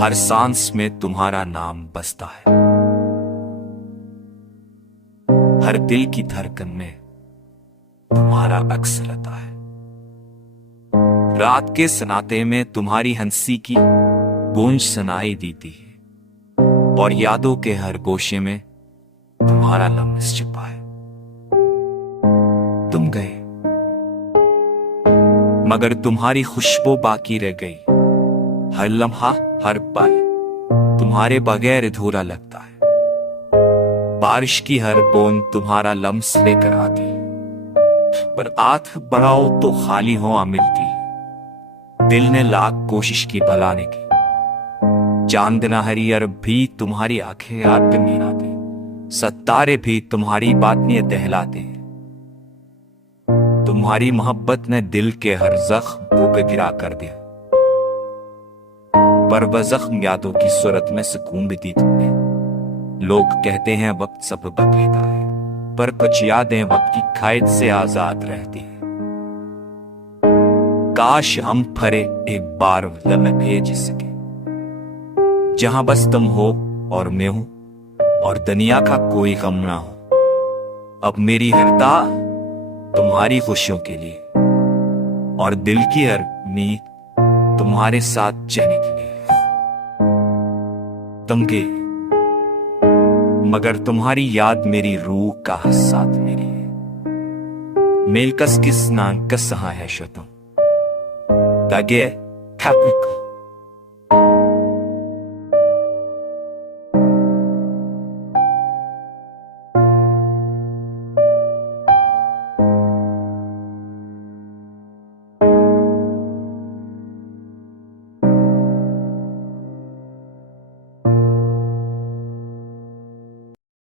हर सांस में तुम्हारा नाम बसता है, हर दिल की धड़कन में तुम्हारा अक्स रहता है। रात के सन्नाटे में तुम्हारी हंसी की गूंज सुनाई देती है, और यादों के हर गोशे में तुम्हारा लम्स छिपा है। तुम गए मगर तुम्हारी खुशबू बाकी रह गई। हर लम्हा, हर पल तुम्हारे बगैर अधूरा लगता है। बारिश की हर बूंद तुम्हारा लम्स लेकर आती, पर आंख बढ़ाओ तो खाली हुआ मिलती। दिल ने लाख कोशिश की भुलाने की, चांद नहरियर भी तुम्हारी आंखें याद नहीं आती। सितारे भी तुम्हारी बातें दहलाते हैं। तुम्हारी मोहब्बत ने दिल के हर जख्म को गिरा कर दिया, पर वह जख्म यादों की सूरत में सुकून भी दी तुमने। लोग कहते हैं वक्त सब बदलता है, पर कुछ यादें वक्त की कैद से आजाद रहती हैं। काश हम फरे एक बार लम्हे भेज सके, जहां बस तुम हो और मैं हूं, और दुनिया का कोई गम ना हो। अब मेरी हरता तुम्हारी खुशियों के लिए, और दिल की हर नींद तुम्हारे साथ चलने के लिए। तुम गए मगर तुम्हारी याद मेरी रूह का साथ मेरी है। मेल कस किस नान कस है शो तुम तागे